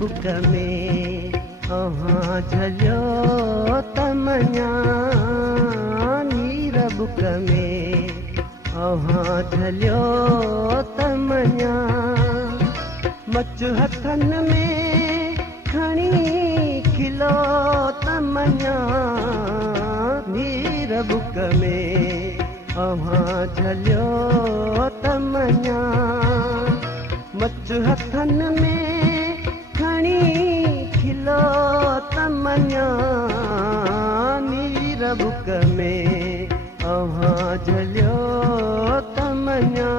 बुक में झलियो तमन्या नीर बुक में झलियो तमन्या मच हथन में खणी खिलो तमन्या नीर बुक में झलियो तमन्या मच हथन में खणी खिलो तमन्या नीर बुक में झलियो तमन्या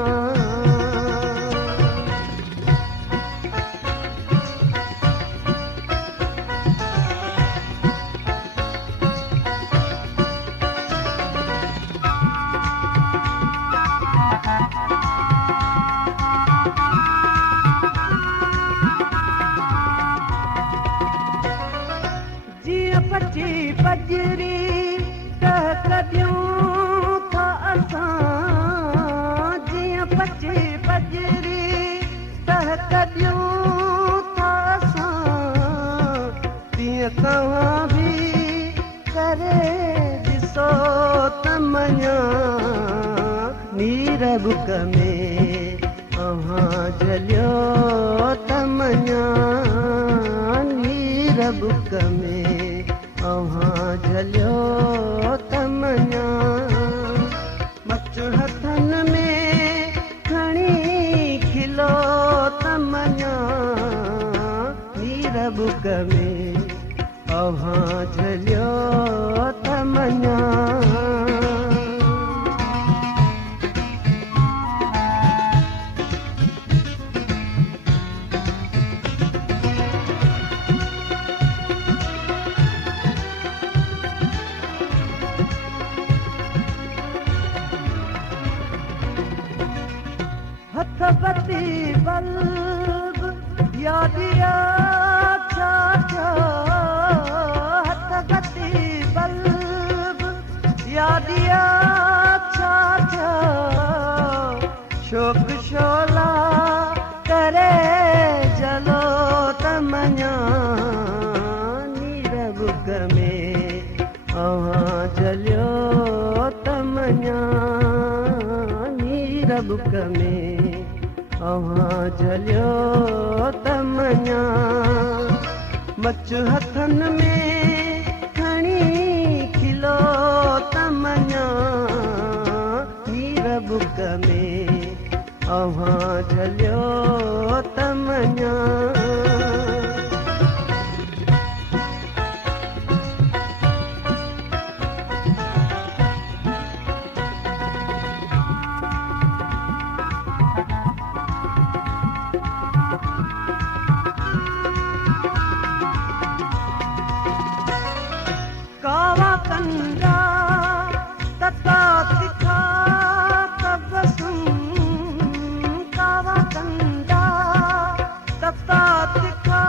पची बजरी कदियूं था असां जीअं पची बजरी कदियूं था असां तीअं तव्हां बि करे ॾिसो तमन्या नीर बुक में झलियो तमन्या नीर बुक में झलियो तमन्या मच हथन में खणी खिलो तमन्या नीर बुक में झलियो तमन्या बत्ती बल्ब यादिया छा हथ बत्ती बल्ब यादिया छा शोक शोला करे जलो तमन्या नीर बुक में झलियो तमन्या नीर बुक में झलियो तमन्या मच हथन में खणी खिलो तमन्या नीर बुक में झलियो तमन्या कावा कंदा तता तिखा तबसुम कावा कंदा तता तिखा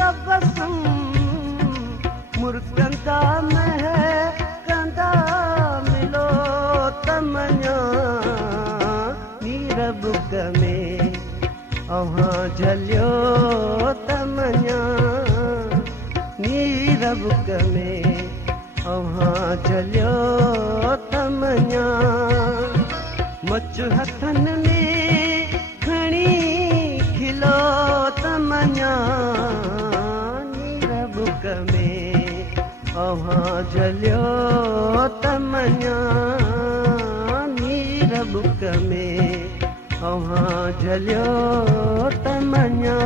तबसुम मुर्कंदा मह कंदा मिलो तमन्या नीर बुक में झलियो तमन्या नीर बुक में झलियो तमन्या मच हथन में खणी खिलो तमन्या नीर बुक में झलियो तमन्या नीर बुक में झलियो तमन्या